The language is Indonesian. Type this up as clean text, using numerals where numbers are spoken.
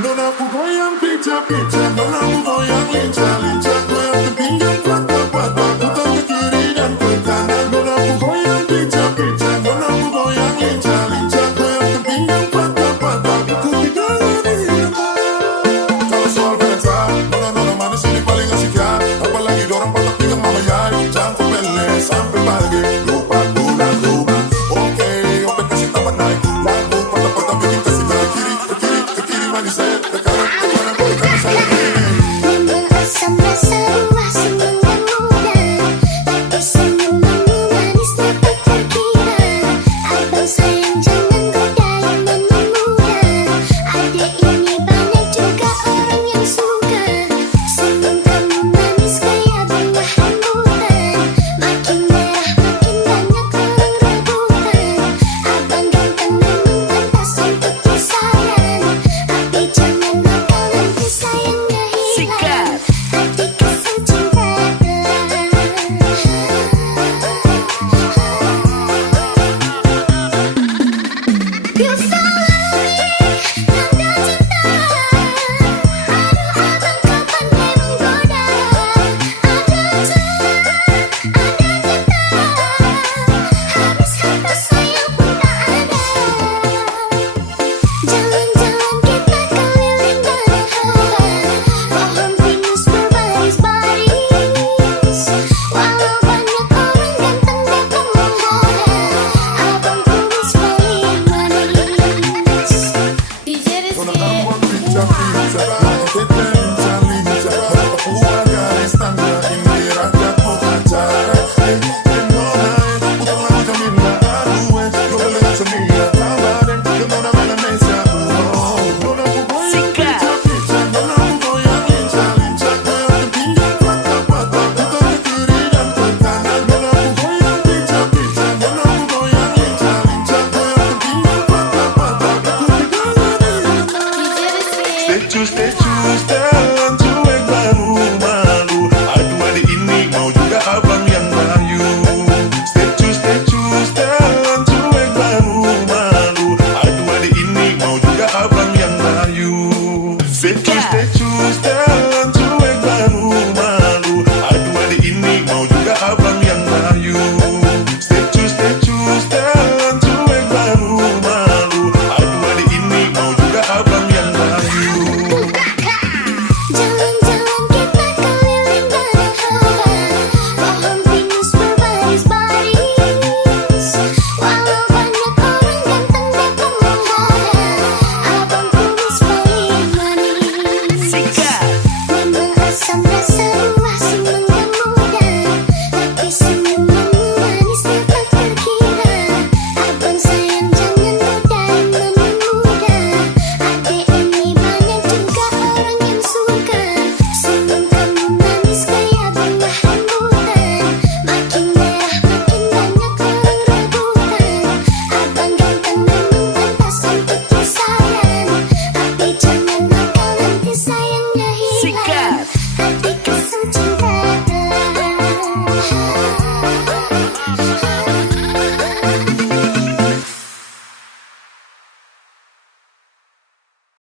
Nonaku goyang pincang-pincang, nonaku goyang lincah-lincah, goyang ke pinggang patah-patah, putar ke kiri dan ke kanan. Nonaku goyang pincang-pincang, nonaku goyang lincah-lincah, goyang ke pinggang patah-patah, ikuti gaya irama. Kalau soal dansa, nona-nona manis ini paling asik ya. Apalagi dorang patah pinggang mama yai, jangkau pele sampai pagi, lupa pulang rumah. Oke, ope kasih tambah naik, lagu patah-patah bikin kasih naik kiri, ke kiri, ke kiri manis saya, ke kanan, boleh kanan saya nih. Memang asam rasa buah senang dan muda, tapi senyumanmu manis tak terkira. Abang sayang jangan godain mama muda, adik ini banyak juga orang yang suka. Senyum kamu manis kayak buah rambutan, makin merah makin banyak orang rebutan. Abang ganteng memang pantas untuk disayang, tapi jangan nakal nanti sayangnya hilang. Hati kesal cinta gelap.